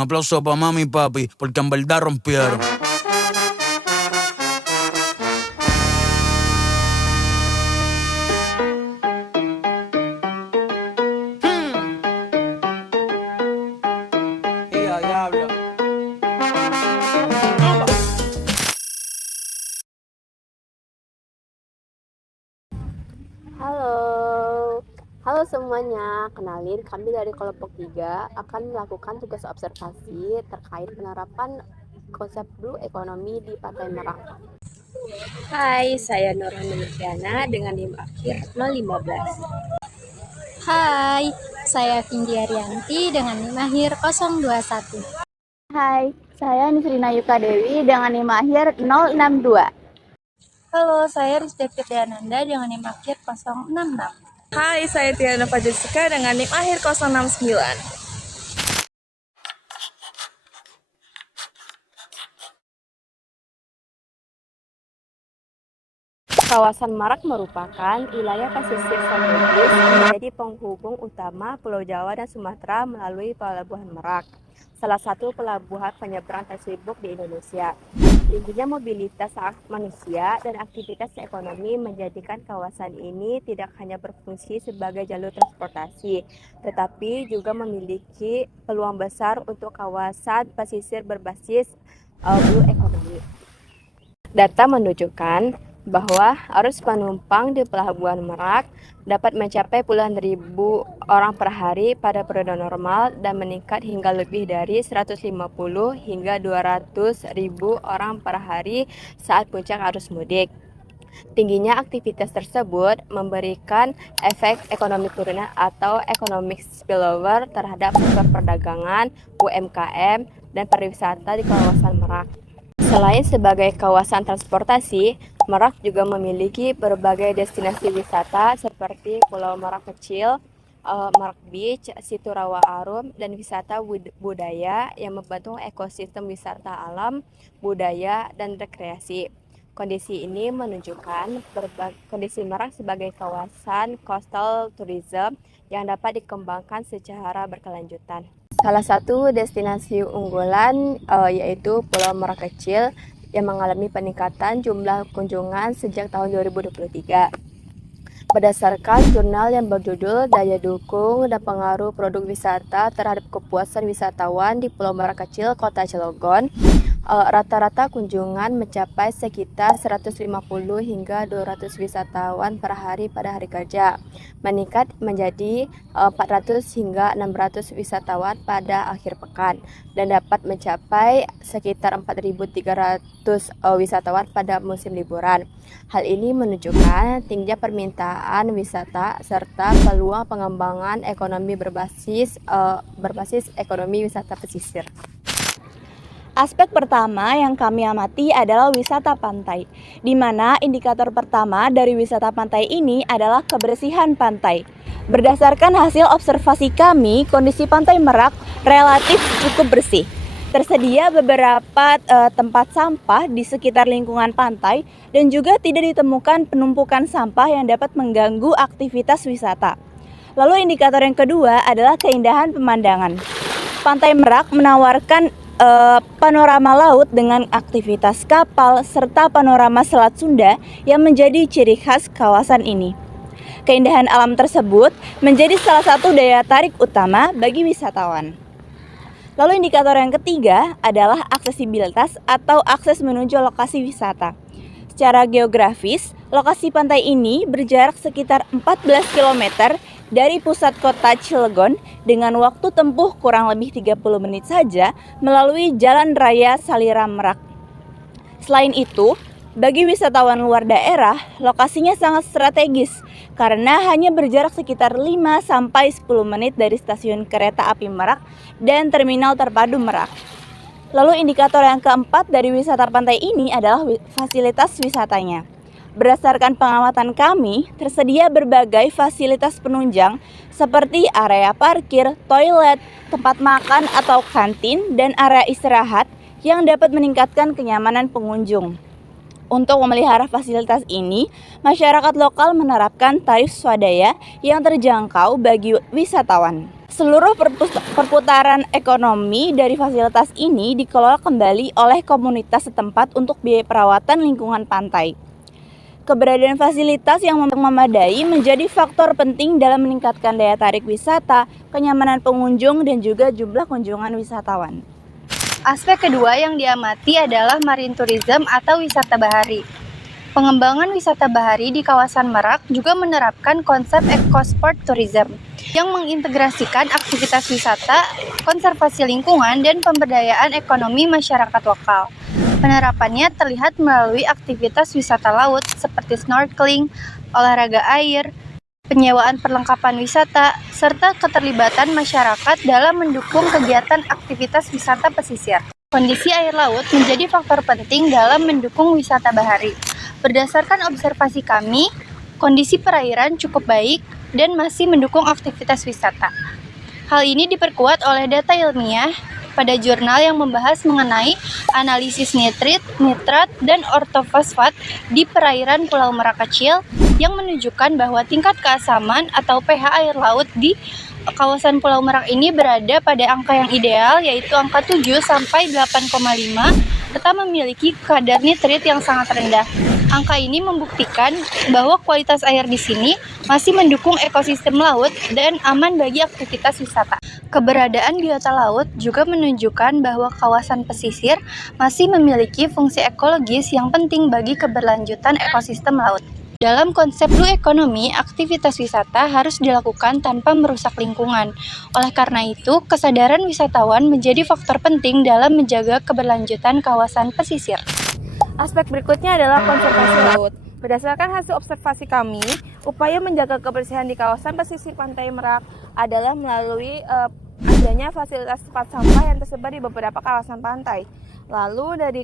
aplauso para mami y papi, porque en verdad rompieron. Diablo. Halo semuanya, kenalin kami dari kelompok 3 akan melakukan tugas observasi terkait penerapan konsep Blue Economy di Pantai Merak. Hai, saya Nurhani Nurfiana dengan NIM akhir 015. Hai, saya Vindi Arianti dengan NIM akhir 021. Hai, saya Nisrina Yuka Dewi dengan NIM akhir 062. Halo, saya Rizda Firdiananda dengan NIM akhir 066. Hai, saya Tiana Fajitsika dengan NIM akhir 069. Kawasan Merak merupakan wilayah pesisir strategis yang menjadi penghubung utama Pulau Jawa dan Sumatera melalui Pelabuhan Merak, salah satu pelabuhan penyeberang tersibuk di Indonesia. Tingginya mobilitas manusia dan aktivitas ekonomi menjadikan kawasan ini tidak hanya berfungsi sebagai jalur transportasi, tetapi juga memiliki peluang besar untuk kawasan pesisir berbasis Blue Economy. Data menunjukkan bahwa arus penumpang di Pelabuhan Merak dapat mencapai puluhan ribu orang per hari pada periode normal dan meningkat hingga lebih dari 150 hingga 200 ribu orang per hari saat puncak arus mudik. Tingginya aktivitas tersebut memberikan efek ekonomi turunan atau economic spillover terhadap sektor perdagangan, UMKM, dan pariwisata di kawasan Merak. Selain sebagai kawasan transportasi, Merak juga memiliki berbagai destinasi wisata seperti Pulau Merak Kecil, Merak Beach, Situ Rawa Arum, dan wisata budaya yang membentuk ekosistem wisata alam, budaya, dan rekreasi. Kondisi ini menunjukkan kondisi Merak sebagai kawasan coastal tourism yang dapat dikembangkan secara berkelanjutan. Salah satu destinasi unggulan yaitu Pulau Merak Kecil yang mengalami peningkatan jumlah kunjungan sejak tahun 2023. Berdasarkan jurnal yang berjudul Daya Dukung dan Pengaruh Produk Wisata Terhadap Kepuasan Wisatawan di Pulau Merak Kecil, Kota Cilegon, rata-rata kunjungan mencapai sekitar 150 hingga 200 wisatawan per hari pada hari kerja, meningkat menjadi 400 hingga 600 wisatawan pada akhir pekan, dan dapat mencapai sekitar 4.300 wisatawan pada musim liburan. Hal ini menunjukkan tingginya permintaan wisata serta peluang pengembangan ekonomi berbasis ekonomi wisata pesisir. Aspek pertama yang kami amati adalah wisata pantai, di mana indikator pertama dari wisata pantai ini adalah kebersihan pantai. Berdasarkan hasil observasi kami, kondisi pantai Merak relatif cukup bersih. Tersedia beberapa tempat sampah di sekitar lingkungan pantai dan juga tidak ditemukan penumpukan sampah yang dapat mengganggu aktivitas wisata. Lalu indikator yang kedua adalah keindahan pemandangan. Pantai Merak menawarkan panorama laut dengan aktivitas kapal serta panorama Selat Sunda yang menjadi ciri khas kawasan ini. Keindahan alam tersebut menjadi salah satu daya tarik utama bagi wisatawan. Lalu indikator yang ketiga adalah aksesibilitas atau akses menuju lokasi wisata. Secara geografis, lokasi pantai ini berjarak sekitar 14 km dari pusat kota Cilegon dengan waktu tempuh kurang lebih 30 menit saja melalui Jalan Raya Saliram Merak. Selain itu, bagi wisatawan luar daerah, lokasinya sangat strategis karena hanya berjarak sekitar 5-10 menit dari stasiun kereta api Merak dan terminal terpadu Merak. Lalu indikator yang keempat dari wisata pantai ini adalah fasilitas wisatanya. Berdasarkan pengamatan kami, tersedia berbagai fasilitas penunjang seperti area parkir, toilet, tempat makan atau kantin, dan area istirahat yang dapat meningkatkan kenyamanan pengunjung. Untuk memelihara fasilitas ini, masyarakat lokal menerapkan tarif swadaya yang terjangkau bagi wisatawan. Seluruh perputaran ekonomi dari fasilitas ini dikelola kembali oleh komunitas setempat untuk biaya perawatan lingkungan pantai. Keberadaan fasilitas yang memadai menjadi faktor penting dalam meningkatkan daya tarik wisata, kenyamanan pengunjung, dan juga jumlah kunjungan wisatawan. Aspek kedua yang diamati adalah marine tourism atau wisata bahari. Pengembangan wisata bahari di kawasan Merak juga menerapkan konsep eco-sport tourism yang mengintegrasikan aktivitas wisata, konservasi lingkungan, dan pemberdayaan ekonomi masyarakat lokal. Penerapannya terlihat melalui aktivitas wisata laut seperti snorkeling, olahraga air, penyewaan perlengkapan wisata, serta keterlibatan masyarakat dalam mendukung kegiatan aktivitas wisata pesisir. Kondisi air laut menjadi faktor penting dalam mendukung wisata bahari. Berdasarkan observasi kami, kondisi perairan cukup baik dan masih mendukung aktivitas wisata. Hal ini diperkuat oleh data ilmiah pada jurnal yang membahas mengenai analisis nitrit, nitrat, dan ortofosfat di perairan Pulau Merak kecil yang menunjukkan bahwa tingkat keasaman atau pH air laut di kawasan Pulau Merak ini berada pada angka yang ideal, yaitu angka 7 sampai 8,5, serta memiliki kadar nitrit yang sangat rendah. Angka ini membuktikan bahwa kualitas air di sini masih mendukung ekosistem laut dan aman bagi aktivitas wisata. Keberadaan biota laut juga menunjukkan bahwa kawasan pesisir masih memiliki fungsi ekologis yang penting bagi keberlanjutan ekosistem laut. Dalam konsep blue economy, aktivitas wisata harus dilakukan tanpa merusak lingkungan. Oleh karena itu, kesadaran wisatawan menjadi faktor penting dalam menjaga keberlanjutan kawasan pesisir. Aspek berikutnya adalah konservasi laut. Berdasarkan hasil observasi kami, upaya menjaga kebersihan di kawasan pesisir pantai Merak adalah melalui adanya fasilitas tempat sampah yang tersebar di beberapa kawasan pantai. Lalu dari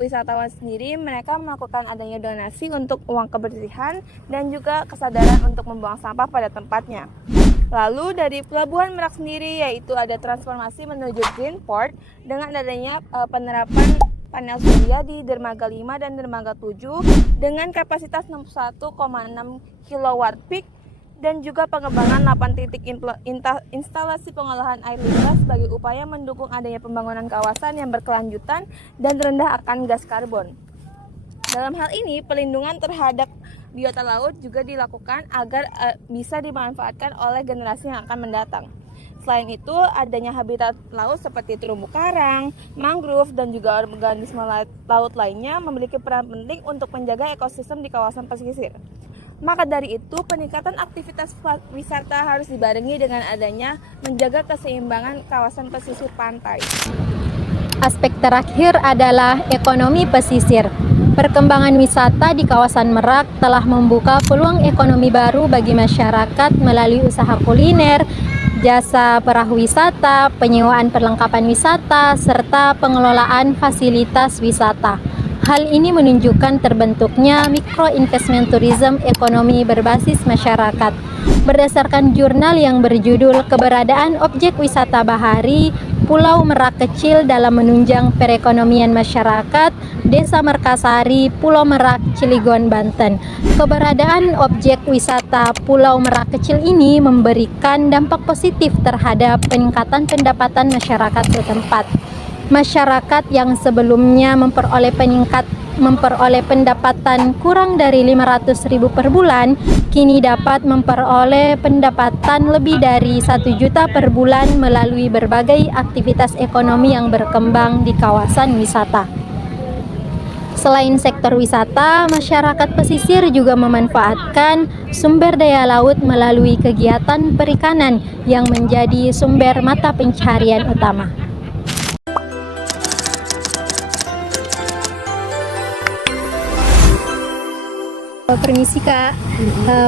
wisatawan sendiri, mereka melakukan adanya donasi untuk uang kebersihan dan juga kesadaran untuk membuang sampah pada tempatnya. Lalu dari Pelabuhan Merak sendiri, yaitu ada transformasi menuju Green Port dengan adanya penerapan panel surya di dermaga 5 dan dermaga 7 dengan kapasitas 61,6 kW peak dan juga pengembangan 8 titik instalasi pengolahan air limbah sebagai upaya mendukung adanya pembangunan kawasan yang berkelanjutan dan rendah akan gas karbon. Dalam hal ini, pelindungan terhadap biota laut juga dilakukan agar bisa dimanfaatkan oleh generasi yang akan mendatang. Selain itu, adanya habitat laut seperti terumbu karang, mangrove, dan juga organisme laut lainnya memiliki peran penting untuk menjaga ekosistem di kawasan pesisir. Maka dari itu, peningkatan aktivitas wisata harus dibarengi dengan adanya menjaga keseimbangan kawasan pesisir pantai. Aspek terakhir adalah ekonomi pesisir. Perkembangan wisata di kawasan Merak telah membuka peluang ekonomi baru bagi masyarakat melalui usaha kuliner, jasa perahu wisata, penyewaan perlengkapan wisata, serta pengelolaan fasilitas wisata. Hal ini menunjukkan terbentuknya micro investment tourism ekonomi berbasis masyarakat. Berdasarkan jurnal yang berjudul Keberadaan Objek Wisata Bahari Pulau Merak Kecil dalam Menunjang Perekonomian Masyarakat, Desa Merkasari, Pulau Merak, Cilegon, Banten. Keberadaan objek wisata Pulau Merak Kecil ini memberikan dampak positif terhadap peningkatan pendapatan masyarakat setempat. Masyarakat yang sebelumnya memperoleh pendapatan kurang dari 500.000 per bulan, kini dapat memperoleh pendapatan lebih dari 1 juta per bulan melalui berbagai aktivitas ekonomi yang berkembang di kawasan wisata. Selain sektor wisata, masyarakat pesisir juga memanfaatkan sumber daya laut melalui kegiatan perikanan yang menjadi sumber mata pencaharian utama. Permisi Kak,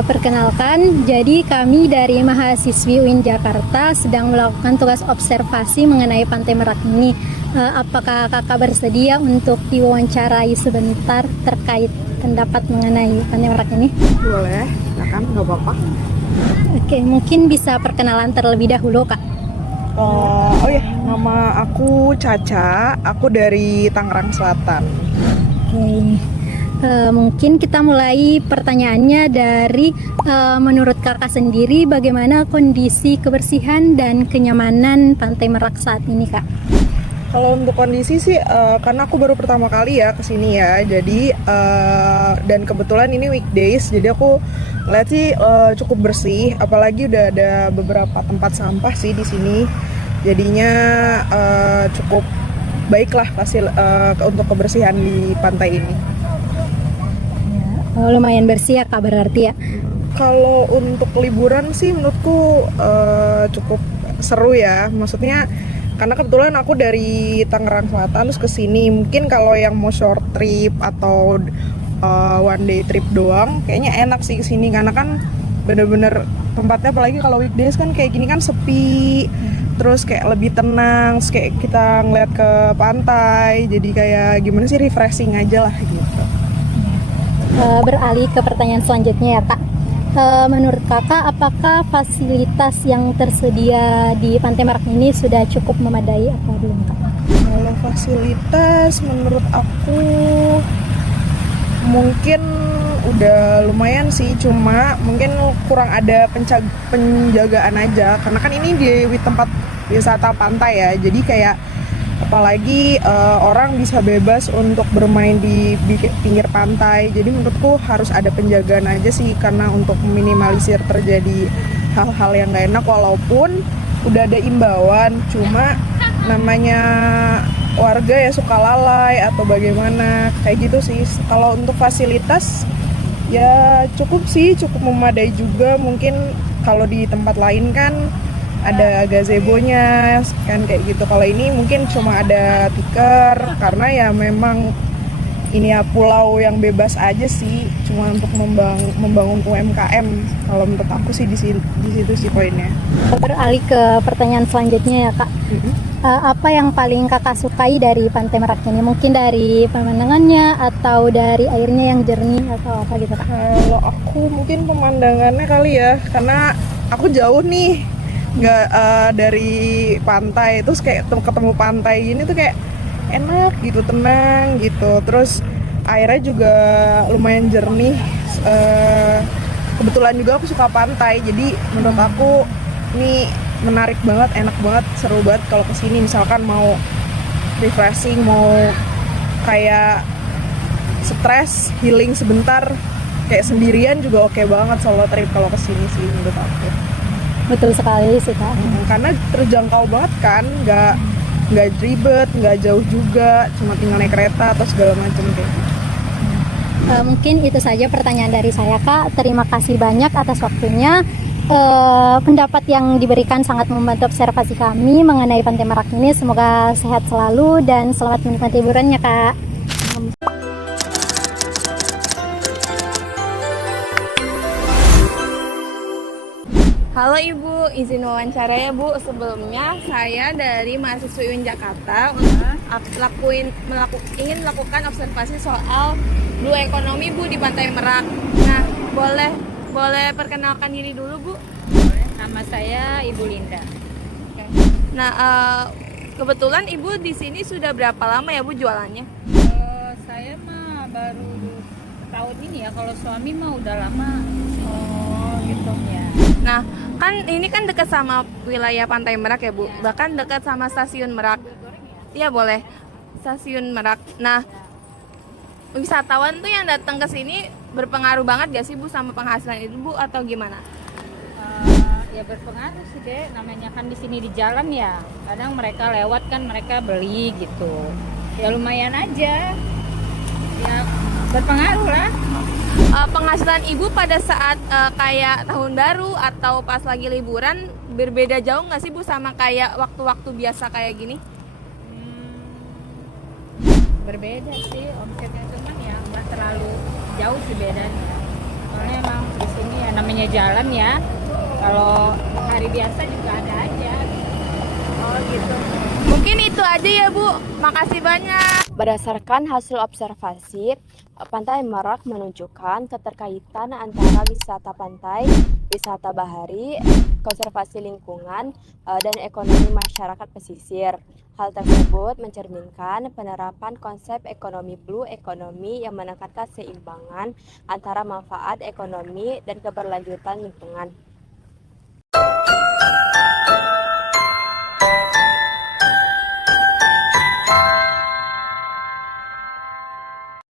perkenalkan, jadi kami dari mahasiswi UIN Jakarta sedang melakukan tugas observasi mengenai Pantai Merak ini. Apakah Kakak bersedia untuk diwawancarai sebentar terkait pendapat mengenai Pantai Merak ini? Boleh, silakan, nggak apa-apa. Oke, mungkin bisa perkenalan terlebih dahulu Kak. Oh ya, nama aku Caca, aku dari Tangerang Selatan. Oke. Mungkin kita mulai pertanyaannya dari menurut kakak sendiri bagaimana kondisi kebersihan dan kenyamanan Pantai Merak saat ini, Kak? Kalau untuk kondisi sih, karena aku baru pertama kali ya kesini ya, jadi dan kebetulan ini weekdays, jadi aku lihat sih cukup bersih, apalagi udah ada beberapa tempat sampah sih di sini, jadinya cukup baiklah hasil untuk kebersihan di pantai ini. Oh, lumayan bersih ya, Kak, berarti ya. Kalau untuk liburan sih menurutku cukup seru ya, maksudnya karena kebetulan aku dari Tangerang Selatan terus ke sini. Mungkin kalau yang mau short trip atau one day trip doang kayaknya enak sih ke sini, karena kan bener-bener tempatnya, apalagi kalau weekdays kan kayak gini kan sepi, terus kayak lebih tenang, terus kayak kita ngeliat ke pantai, jadi kayak gimana sih, refreshing aja lah gitu. Beralih ke pertanyaan selanjutnya ya, Kak. Menurut kakak, apakah fasilitas yang tersedia di Pantai Merak ini sudah cukup memadai atau belum, Kak? Kalau fasilitas menurut aku mungkin udah lumayan sih, cuma mungkin kurang ada penjagaan aja, karena kan ini di tempat wisata pantai ya, jadi kayak apalagi orang bisa bebas untuk bermain di pinggir pantai, jadi menurutku harus ada penjagaan aja sih, karena untuk meminimalisir terjadi hal-hal yang gak enak, walaupun udah ada imbauan, cuma namanya warga ya suka lalai atau bagaimana kayak gitu sih. Kalau untuk fasilitas ya cukup sih, cukup memadai juga. Mungkin kalau di tempat lain kan ada gazebo-nya kan kayak gitu. Kalau ini mungkin cuma ada tikar, karena ya memang ini ya pulau yang bebas aja sih, cuma untuk membangun UMKM. Kalau menurut aku sih di situ sih poinnya. Beralih ke pertanyaan selanjutnya ya, Kak. Apa yang paling kakak sukai dari Pantai Merak ini? Mungkin dari pemandangannya atau dari airnya yang jernih atau apa gitu, Kak? Kalau aku mungkin pemandangannya kali ya, karena aku jauh nih, nggak dari pantai, terus kayak ketemu pantai gini tuh kayak enak gitu, tenang gitu, terus airnya juga lumayan jernih. Kebetulan juga aku suka pantai, jadi menurut aku ini menarik banget, enak banget, seru banget kalau kesini. Misalkan mau refreshing, mau kayak stres, healing sebentar, kayak sendirian juga oke banget solo trip kalau kesini sih menurut aku. Betul sekali sih, Kak. Karena terjangkau banget kan, nggak ribet, nggak jauh juga, cuma tinggal naik kereta atau segala macam kayak gitu. Mungkin itu saja pertanyaan dari saya, Kak. Terima kasih banyak atas waktunya. Pendapat yang diberikan sangat membantu observasi kami mengenai Pantai Merak ini. Semoga sehat selalu dan selamat menikmati liburannya, Kak. Halo Ibu, izin wawancara ya Bu. Sebelumnya saya dari mahasiswa UIN Jakarta ingin melakukan observasi soal blue economy Bu di Pantai Merak. Nah, boleh perkenalkan diri dulu Bu? Nama saya Ibu Linda. Nah, kebetulan Ibu di sini sudah berapa lama ya Bu jualannya? Saya mah baru tahun ini ya. Kalau suami mah udah lama. Oh gitu ya. Nah, kan ini kan dekat sama wilayah Pantai Merak ya Bu, bahkan dekat sama stasiun Merak. Iya boleh, stasiun Merak. Nah, wisatawan tuh yang datang ke sini berpengaruh banget gak sih Bu sama penghasilan itu Bu, atau gimana? Ya berpengaruh sih deh, namanya kan di sini di jalan ya. Kadang mereka lewat kan mereka beli gitu. Ya lumayan aja. Ya berpengaruh lah. Penghasilan Ibu pada saat kayak tahun baru atau pas lagi liburan berbeda jauh nggak sih Bu sama kayak waktu-waktu biasa kayak gini? Berbeda sih omsetnya, cuman ya nggak terlalu jauh sih bedanya. Soalnya emang di sini ya namanya jalan ya. Kalau hari biasa juga ada aja. Oh gitu. Mungkin itu aja ya Bu. Makasih banyak. Berdasarkan hasil observasi, Pantai Merak menunjukkan keterkaitan antara wisata pantai, wisata bahari, konservasi lingkungan, dan ekonomi masyarakat pesisir. Hal tersebut mencerminkan penerapan konsep ekonomi blue economy yang menekankan keseimbangan antara manfaat ekonomi dan keberlanjutan lingkungan.